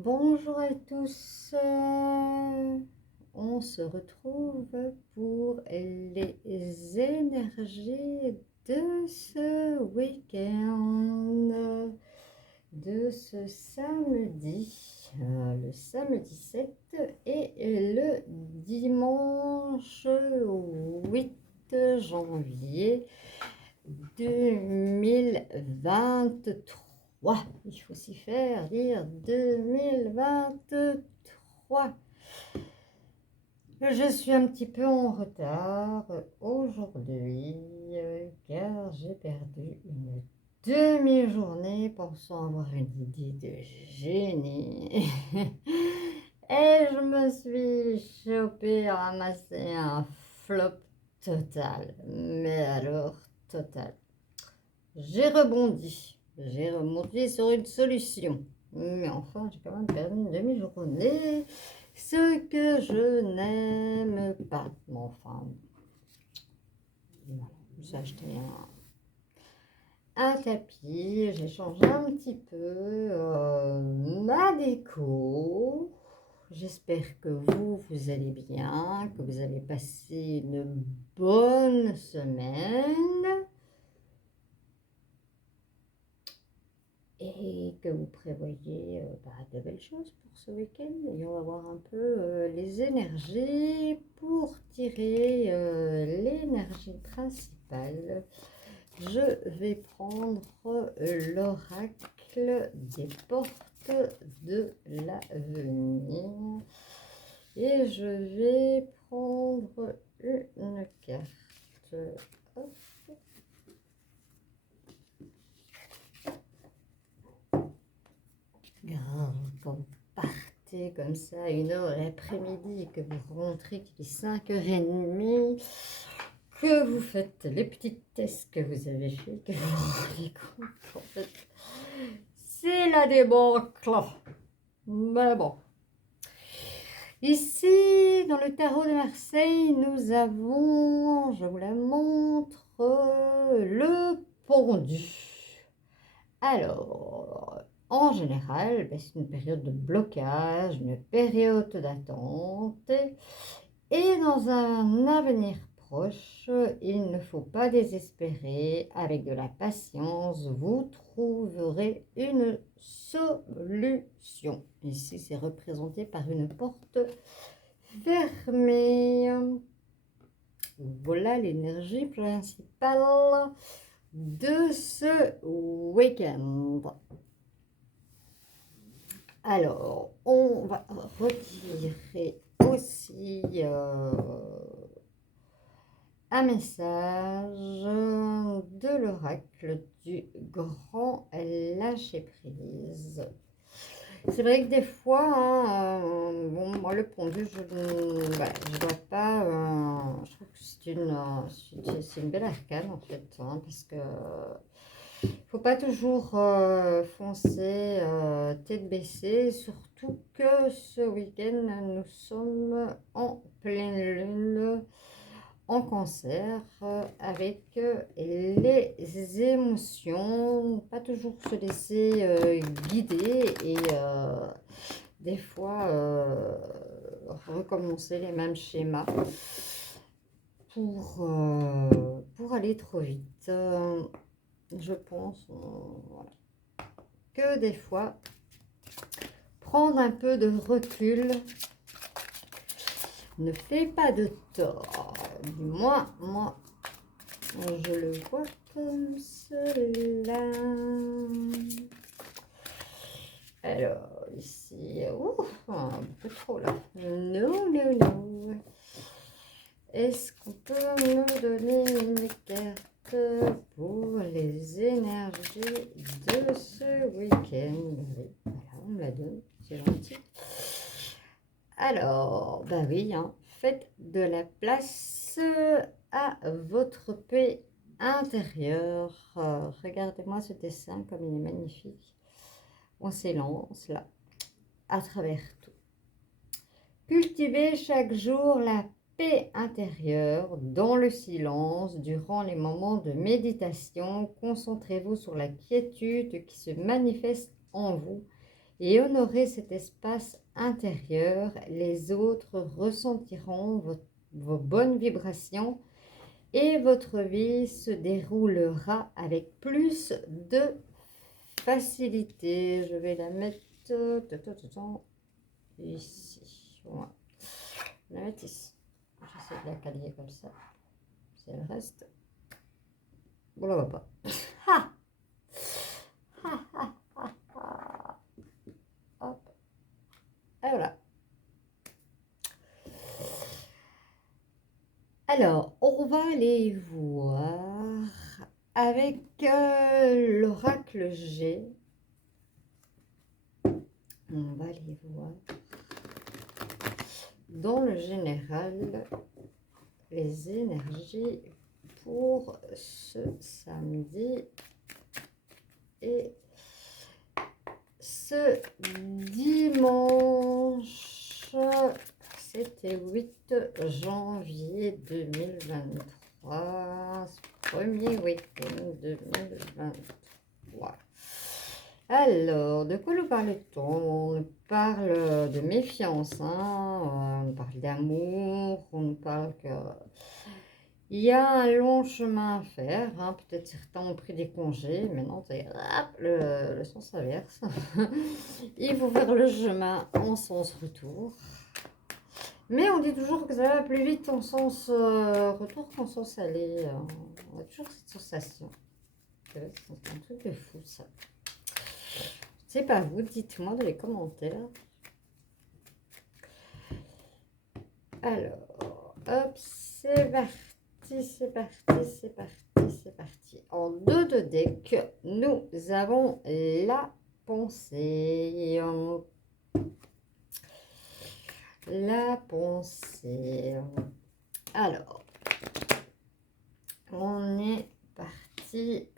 Bonjour à tous, on se retrouve pour les énergies de ce week-end, de ce samedi, le samedi 7 et le dimanche 8 janvier 2023. Il faut s'y faire dire 2023. Je suis un petit peu en retard aujourd'hui car j'ai perdu une demi-journée pensant avoir une idée de génie. Et je me suis chopé à ramasser un flop total. Mais alors, total. J'ai rebondi sur une solution. Mais enfin, j'ai quand même perdu une demi-journée, ce que je n'aime pas. Mais enfin, voilà, j'ai acheté un tapis, j'ai changé un petit peu ma déco. J'espère que vous allez bien, que vous avez passé une bonne semaine. Et que vous prévoyez de belles choses pour ce week-end. Et on va voir un peu les énergies pour tirer l'énergie principale. Je vais prendre l'oracle des portes de l'avenir. Et je vais prendre une carte. Hop. Quand vous partez comme ça à 1h l'après-midi et que vous rentrez qu'il est 5h30, que vous faites les petites tests que vous avez fait, que vous vous rendez compte qu'en fait c'est la débâcle. Mais bon. Ici, dans le tarot de Marseille, nous avons, je vous la montre, le pendu. Alors, en général, c'est une période de blocage, une période d'attente. Et dans un avenir proche, il ne faut pas désespérer. Avec de la patience, vous trouverez une solution. Ici, c'est représenté par une porte fermée. Voilà l'énergie principale de ce week-end. Alors, on va retirer aussi un message de l'oracle du grand lâcher-prise. C'est vrai que des fois, bon, moi le pendu, je ne dois pas. Je trouve que c'est une belle arcane en fait, parce que faut pas toujours foncer tête baissée, surtout que ce week-end nous sommes en pleine lune en cancer avec les émotions, pas toujours se laisser guider et des fois recommencer les mêmes schémas pour aller trop vite. Je pense voilà, que des fois, prendre un peu de recul ne fait pas de tort. Du moins, moi, je le vois comme cela. Alors, ici, un peu trop là. Non, non, non. Est-ce qu'on peut me donner une carte pour les énergies de ce week-end? Oui, voilà, on me la donne, c'est gentil. Alors, bah oui, faites de la place à votre paix intérieure. Regardez-moi ce dessin comme il est magnifique. On s'élance là, à travers tout. Cultivez chaque jour la paix intérieure dans le silence durant les moments de méditation. Concentrez-vous sur la quiétude qui se manifeste en vous et honorez cet espace intérieur. Les autres ressentiront vos bonnes vibrations et votre vie se déroulera avec plus de facilité. Je vais la mettre ici. Voilà. Je vais la mettre ici. J'essaie de la caler comme ça. Si elle reste, on la voit pas. Ha! Ha, ha, ha, ha. Hop. Et voilà. Alors, on va aller voir avec l'oracle G. On va aller voir dans le général les énergies pour ce samedi et ce dimanche. C'était 8 janvier 2023, premier week-end 2023. Alors, de quoi nous parle-t-on? On parle de méfiance, hein, on parle d'amour, on parle que il y a un long chemin à faire, hein. Peut-être certains ont pris des congés, mais non, le sens inverse. Ils vont faire le chemin en sens retour. Mais on dit toujours que ça va plus vite en sens retour qu'en sens aller. On a toujours cette sensation. C'est un truc de fou, ça. C'est pas vous, dites-moi dans les commentaires. Alors, hop, c'est parti, c'est parti, c'est parti, c'est parti. En dos de deck, nous avons la pensée. La pensée. Alors, on est parti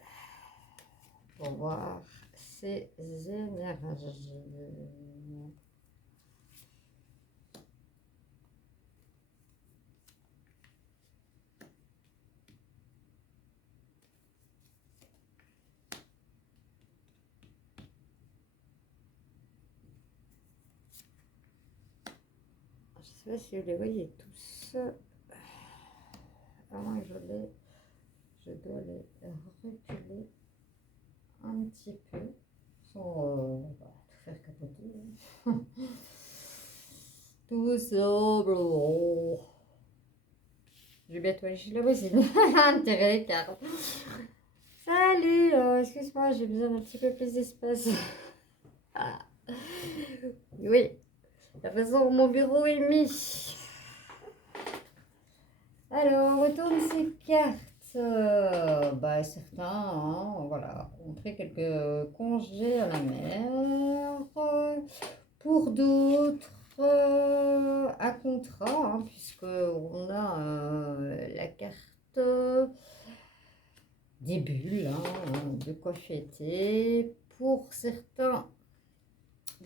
pour voir ces énergies. Je ne sais pas si vous les voyez tous. Avant que je dois les reculer un petit peu sans tout faire capoter. Tout simplement. Juliette, ouais, je suis la voisine. Intérêt, car. Salut, excuse-moi, j'ai besoin d'un petit peu plus d'espace. Ah. Oui, la façon dont mon bureau est mis. Alors, on retourne ces cartes. Certains, hein, voilà, ont pris quelques congés à la mer. Pour d'autres, à contrat, hein, puisqu'on a la carte des bulles, hein, de quoi fêter. Pour certains,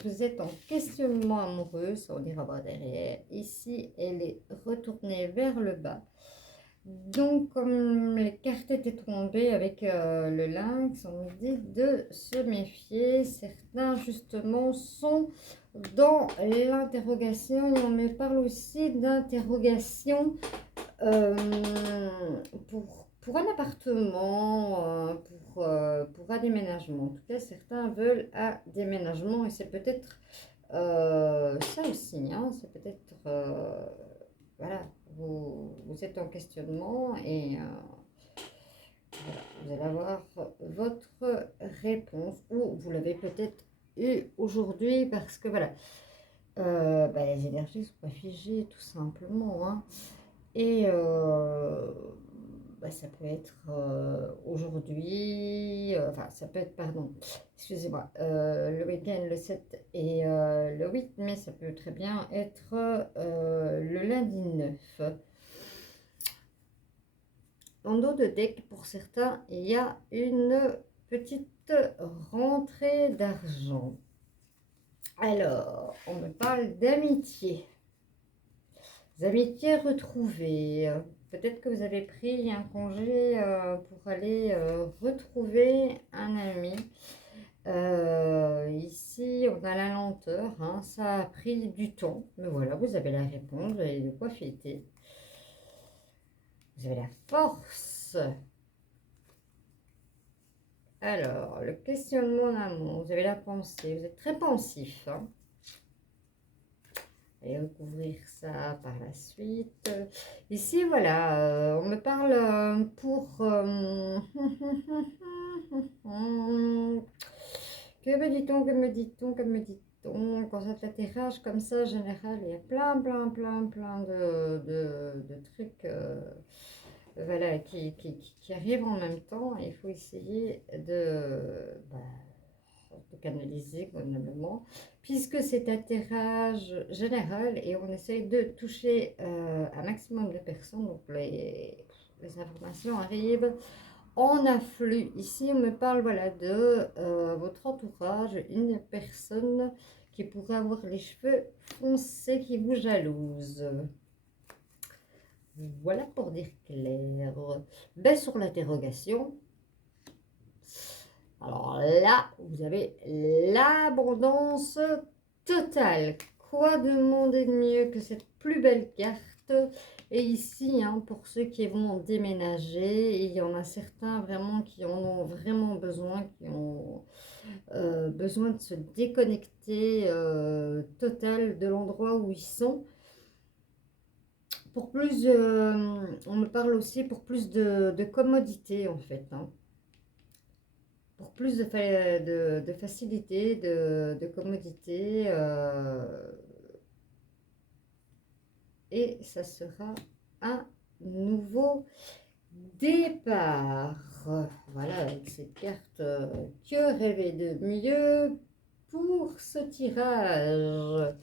vous êtes en questionnement amoureux, ça on dira pas derrière. Ici, elle est retournée vers le bas. Donc, comme les cartes étaient tombées avec le lynx, on nous dit de se méfier. Certains, justement, sont dans l'interrogation. Et on me parle aussi d'interrogation pour un appartement, pour un déménagement. En tout cas, certains veulent un déménagement et c'est peut-être ça aussi, hein, c'est peut-être, voilà, vous êtes en questionnement et voilà, vous allez avoir votre réponse ou vous l'avez peut-être eu aujourd'hui parce que voilà, les énergies ne sont pas figées tout simplement, hein. Et ça peut être aujourd'hui, enfin ça peut être, pardon, excusez-moi, le week-end le 7 et le 8, mais ça peut très bien être le lundi 9. En dos de deck, pour certains, il y a une petite rentrée d'argent. Alors, on me parle d'amitié. Amitiés retrouvées. Peut-être que vous avez pris un congé pour aller retrouver un ami. Ici, on dans la lenteur, hein. Ça a pris du temps, mais voilà, vous avez la réponse, vous avez de quoi fêter. Vous avez la force. Alors, le questionnement d'amour, vous avez la pensée, vous êtes très pensif, hein. Et recouvrir ça par la suite. Ici, voilà, on me parle pour... que me dit-on, que me dit-on, que me dit-on? Quand ça t'atterrage comme ça, en général, il y a plein de trucs voilà, qui arrivent en même temps. Et il faut essayer de canaliser convenablement, puisque c'est atterrage général et on essaye de toucher un maximum de personnes. Donc les informations arrivent en afflux. Ici, on me parle voilà, de votre entourage, une personne qui pourrait avoir les cheveux foncés qui vous jalouse. Voilà pour dire clair. Ben, sur l'interrogation, alors là, vous avez l'abondance totale. Quoi demander de mieux que cette plus belle carte? Et ici, hein, pour ceux qui vont déménager, il y en a certains vraiment qui en ont vraiment besoin, qui ont besoin de se déconnecter total de l'endroit où ils sont. Pour plus, on me parle aussi pour plus de commodité en fait, hein. Pour plus de facilité, de commodité. Et ça sera un nouveau départ. Voilà, avec cette carte, que rêver de mieux pour ce tirage?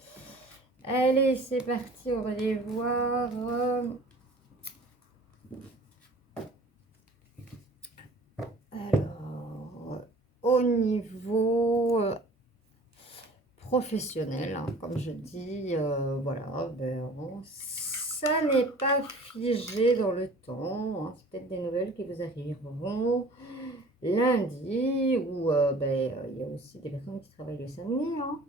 Allez, c'est parti, on va aller voir. Alors, au niveau professionnel, hein, comme je dis, voilà, ben, ça n'est pas figé dans le temps, hein. C'est peut-être des nouvelles qui vous arriveront lundi, ou ben, il y a aussi des personnes qui travaillent le samedi, hein.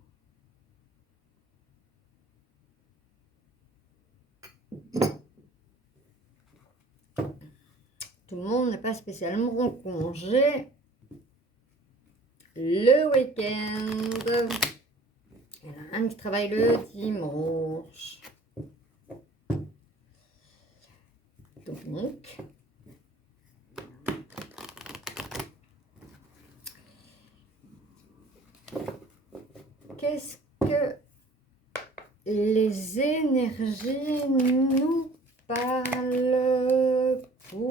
Tout le monde n'est pas spécialement en congé le week-end. Il y en a un qui travaille le dimanche. Donc, qu'est-ce que les énergies nous parlent pour...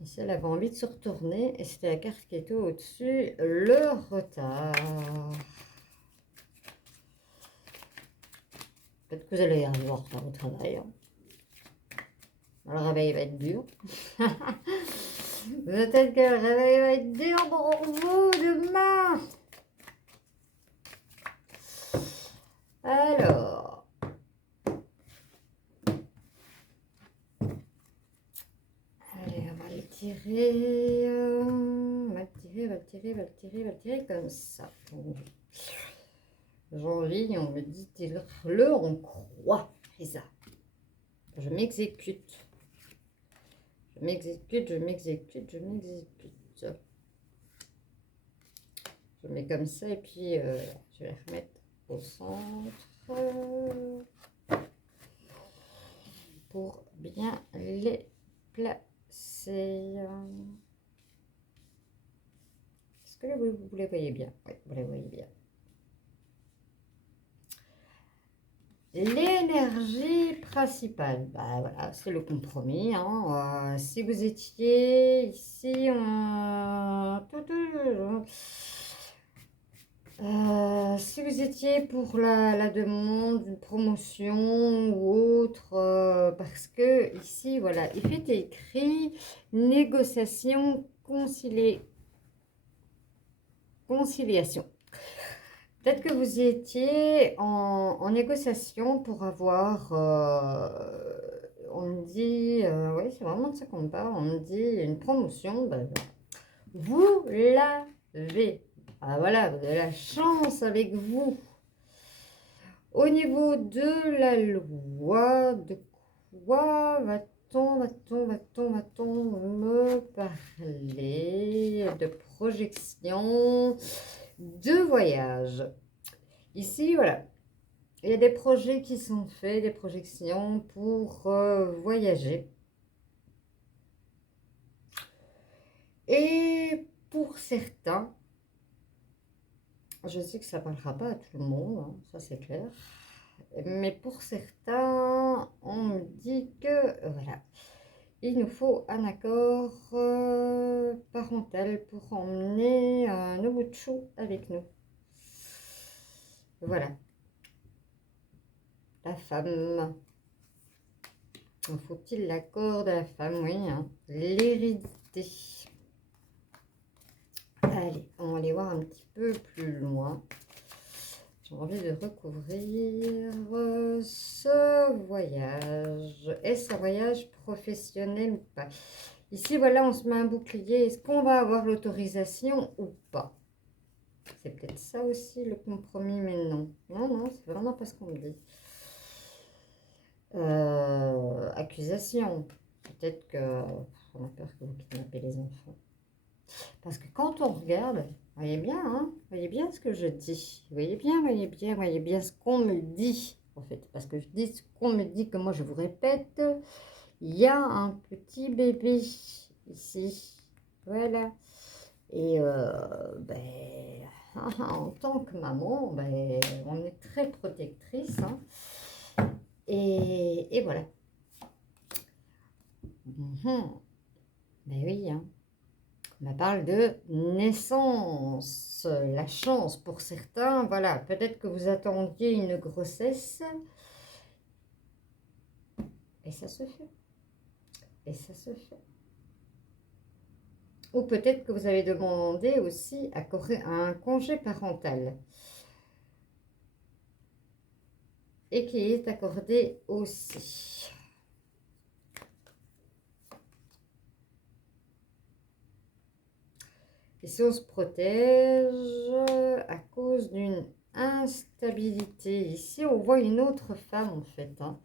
Ici, elle avait envie de se retourner et c'était la carte qui était au-dessus, le retard. Peut-être que vous allez arriver en retard au travail, hein. Le réveil va être dur. Peut-être que le réveil va être dur pour vous demain. Alors. Allez, on va le tirer. On va le tirer comme ça. J'ai envie, on me dit, tire-le, on croit. C'est ça. Je m'exécute. Je m'exécute. Je mets comme ça et puis je vais les remettre au centre pour bien les placer. Est-ce que vous les voyez bien? Oui, vous les voyez bien. L'énergie principale, bah voilà, c'est le compromis, hein. Si vous étiez ici, si vous étiez pour la demande d'une promotion ou autre, parce que ici, voilà, il fait écrit négociation, conciliation. Peut-être que vous étiez en négociation pour avoir, on me dit, oui, c'est vraiment de ça qu'on parle, on me dit une promotion, ben, vous l'avez. Ah voilà, vous avez la chance avec vous. Au niveau de la loi, de quoi va-t-on me parler? De projection, de voyage. Ici, voilà, il y a des projets qui sont faits, des projections pour voyager. Et pour certains, je sais que ça ne parlera pas à tout le monde, hein, ça c'est clair. Mais pour certains, on me dit que, voilà, il nous faut un accord parental pour emmener nos bouts de chou avec nous. Voilà. La femme. Faut-il l'accord de la femme? Oui, hein. L'hérédité. Allez, on va aller voir un petit peu plus loin. J'ai envie de recouvrir ce voyage. Est-ce un voyage professionnel ou pas? Ici, voilà, on se met un bouclier. Est-ce qu'on va avoir l'autorisation ou pas? C'est peut-être ça aussi le compromis, mais non. Non, non, c'est vraiment pas ce qu'on me dit. Accusation. Peut-être qu'on a peur que vous kidnappez les enfants. Parce que quand on regarde, voyez bien, hein, voyez bien ce que je dis. Voyez bien ce qu'on me dit, en fait. Parce que je dis ce qu'on me dit, que moi je vous répète. Il y a un petit bébé ici. Voilà. Et ben, en tant que maman, ben, on est très protectrice. Hein. Et voilà. Ben oui, hein. On parle de naissance, la chance pour certains. Voilà, peut-être que vous attendiez une grossesse. Et ça se fait. Et ça se fait. Ou peut-être que vous avez demandé aussi un congé parental. Et qui est accordé aussi. Et si on se protège à cause d'une instabilité, ici on voit une autre femme en fait. Hein.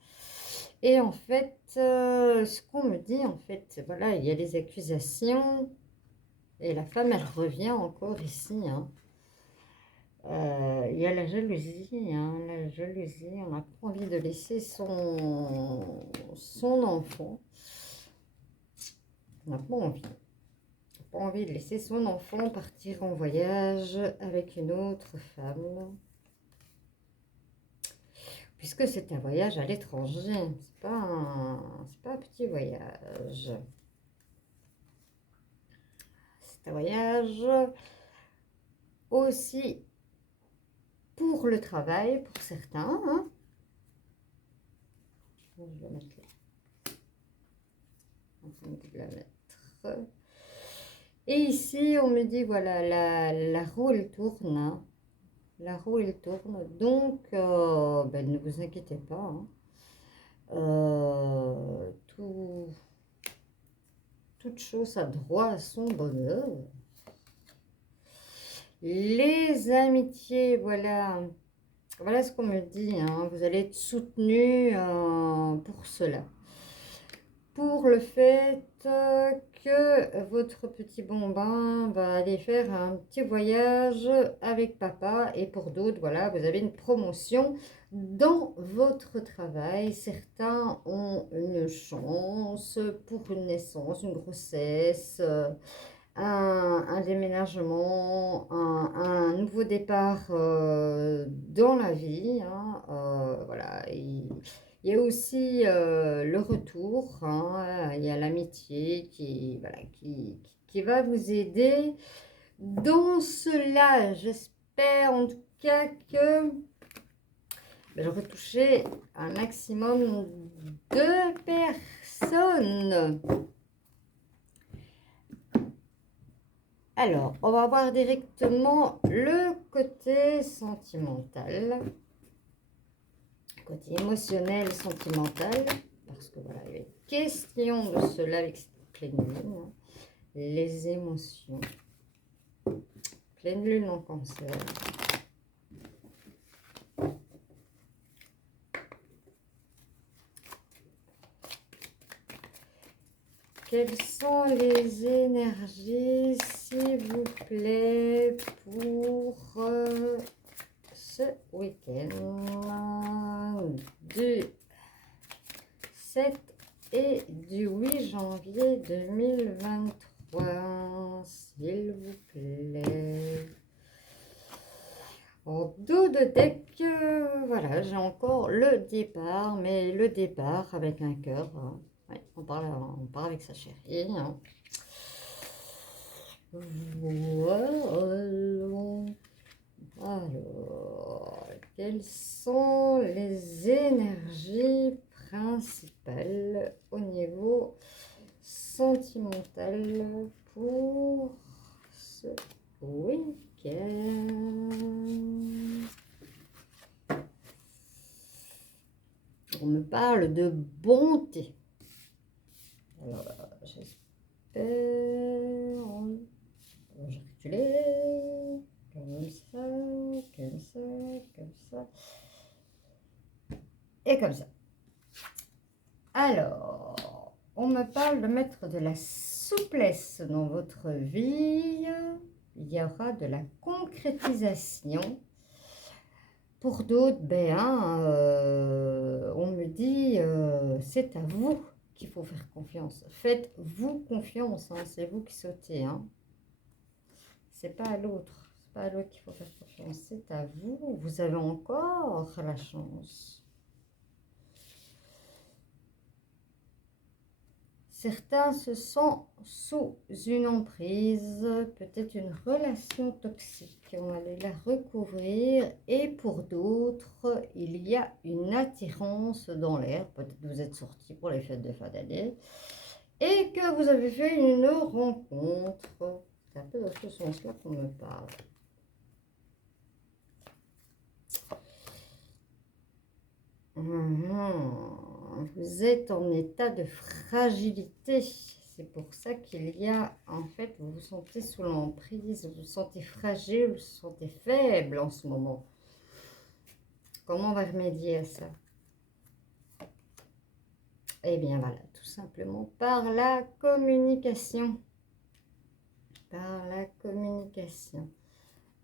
Et en fait, ce qu'on me dit en fait, voilà, il y a des accusations. Et la femme, elle revient encore ici. Hein. Il y a la jalousie. Hein, la jalousie, on n'a pas envie de laisser son enfant. On n'a pas envie. Pas envie de laisser son enfant partir en voyage avec une autre femme. Puisque c'est un voyage à l'étranger. C'est pas un petit voyage. C'est un voyage aussi pour le travail, pour certains. Hein. Je vais la mettre là. On va la mettre. Et ici, on me dit, voilà, la roue, elle tourne. Hein. La roue, elle tourne. Donc, ben, ne vous inquiétez pas. Hein. Toute chose a droit à son bonheur. Les amitiés, voilà. Voilà ce qu'on me dit. Hein. Vous allez être soutenu pour cela. Pour le fait que votre petit bambin va aller faire un petit voyage avec papa. Et pour d'autres, voilà, vous avez une promotion dans votre travail. Certains ont une chance pour une naissance, une grossesse, un déménagement, un nouveau départ dans la vie. Hein, voilà. Il y a aussi le retour, hein, il y a l'amitié voilà, qui va vous aider dans cela. J'espère en tout cas que j'aurai touché un maximum de personnes. Alors, on va voir directement le côté sentimental. Côté émotionnel, sentimental, parce que voilà, il est question de cela avec cette pleine lune, hein. Les émotions. Pleine lune en Cancer. Quelles sont les énergies, s'il vous plaît, pour ce week-end du 7 et du 8 janvier 2023, s'il vous plaît. En dos de deck, voilà, j'ai encore le départ, mais le départ avec un cœur. Hein. Ouais, on part avec sa chérie. Hein. Voilà. Alors, quelles sont les énergies principales au niveau sentimental pour ce week-end? On me parle de bonté. Alors, j'espère. Je vais reculer. Comme ça, comme ça, comme ça. Et comme ça. Alors, on me parle de mettre de la souplesse dans votre vie. Il y aura de la concrétisation. Pour d'autres, on me dit, c'est à vous qu'il faut faire confiance. Faites-vous confiance, hein, c'est vous qui sautez. Hein. C'est pas à l'autre. C'est pas à l'autre qu'il faut faire confiance. C'est à vous. Vous avez encore la chance. Certains se sentent sous une emprise, peut-être une relation toxique. On va aller la recouvrir. Et pour d'autres, il y a une attirance dans l'air. Peut-être que vous êtes sortis pour les fêtes de fin d'année et que vous avez fait une rencontre. C'est un peu dans ce sens-là qu'on me parle. Vous êtes en état de fragilité. C'est pour ça qu'il y a, en fait, vous vous sentez sous l'emprise, vous vous sentez fragile, vous vous sentez faible en ce moment. Comment on va remédier à ça? Eh bien voilà, tout simplement par la communication. Par la communication.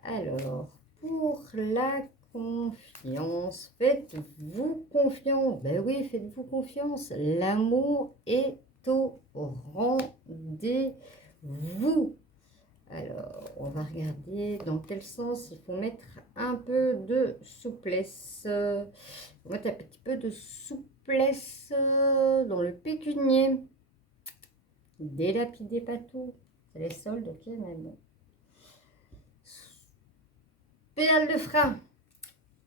Alors, pour la confiance, faites-vous confiance. Ben oui, faites-vous confiance. L'amour est au rendez-vous. Alors, on va regarder dans quel sens il faut mettre un peu de souplesse. Il faut mettre un petit peu de souplesse dans le pécunier. Délapider pas tout. C'est les soldes, ok, mais bon. Pédale de frein.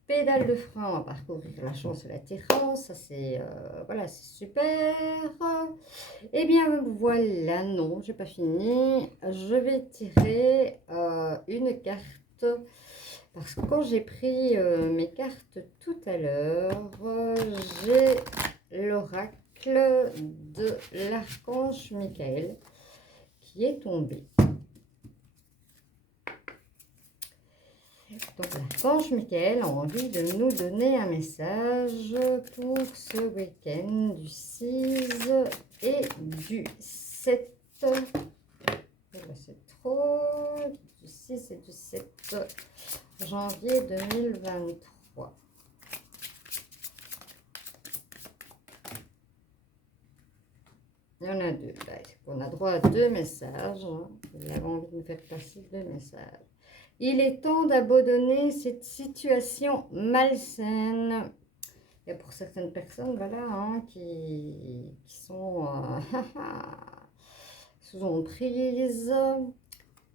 Pédale de frein, on va parcourir la chance et l'attirance, ça c'est voilà, c'est super. Et bien voilà, non, j'ai pas fini. Je vais tirer une carte parce que quand j'ai pris mes cartes tout à l'heure, j'ai l'oracle de l'archange Michael qui est tombé. Donc l'archange Michael a envie de nous donner un message pour ce week-end du 6 et du 7. C'est trop. Du 6 et du 7 janvier 2023. Il y en a deux. On a droit à deux messages. Hein. Il avait envie de nous faire passer deux messages. Il est temps d'abandonner cette situation malsaine. Et pour certaines personnes, voilà, hein, qui sont sous emprise.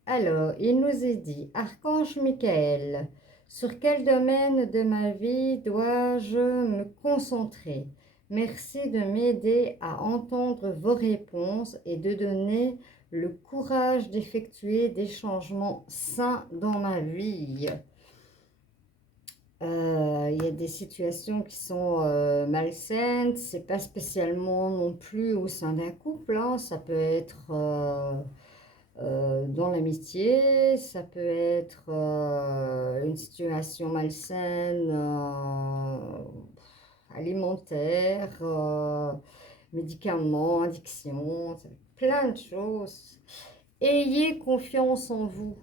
Alors, il nous est dit, Archange Michael, sur quel domaine de ma vie dois-je me concentrer? Merci de m'aider à entendre vos réponses et de donner le courage d'effectuer des changements sains dans ma vie. Il y a des situations qui sont malsaines, c'est pas spécialement non plus au sein d'un couple, hein. Ça peut être dans l'amitié, ça peut être une situation malsaine, alimentaire, médicaments, addiction, plein de choses. Ayez confiance en vous.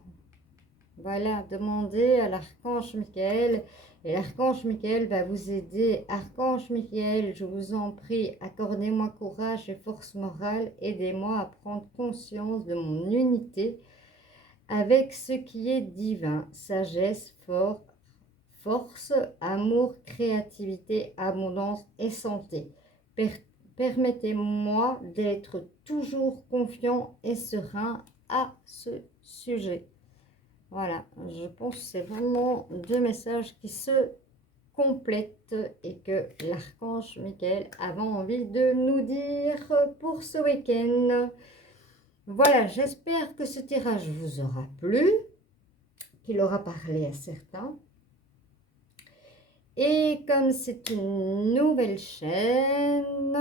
Voilà, demandez à l'archange Michael et l'archange Michael va vous aider. Archange Michael, je vous en prie, accordez-moi courage et force morale, aidez-moi à prendre conscience de mon unité avec ce qui est divin, sagesse, force, amour, créativité, abondance et santé. Permettez-moi d'être toujours confiant et serein à ce sujet. Voilà, je pense que c'est vraiment deux messages qui se complètent et que l'archange Michael avait envie de nous dire pour ce week-end. Voilà, j'espère que ce tirage vous aura plu, qu'il aura parlé à certains. Et comme c'est une nouvelle chaîne,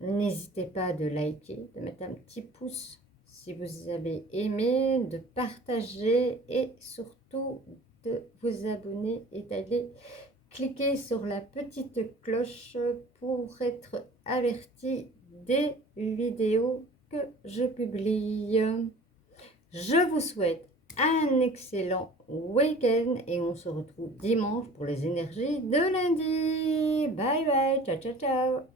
n'hésitez pas de liker, de mettre un petit pouce si vous avez aimé, de partager et surtout de vous abonner et d'aller cliquer sur la petite cloche pour être averti des vidéos que je publie. Je vous souhaite un excellent week-end et on se retrouve dimanche pour les énergies de lundi. Bye bye, ciao ciao ciao.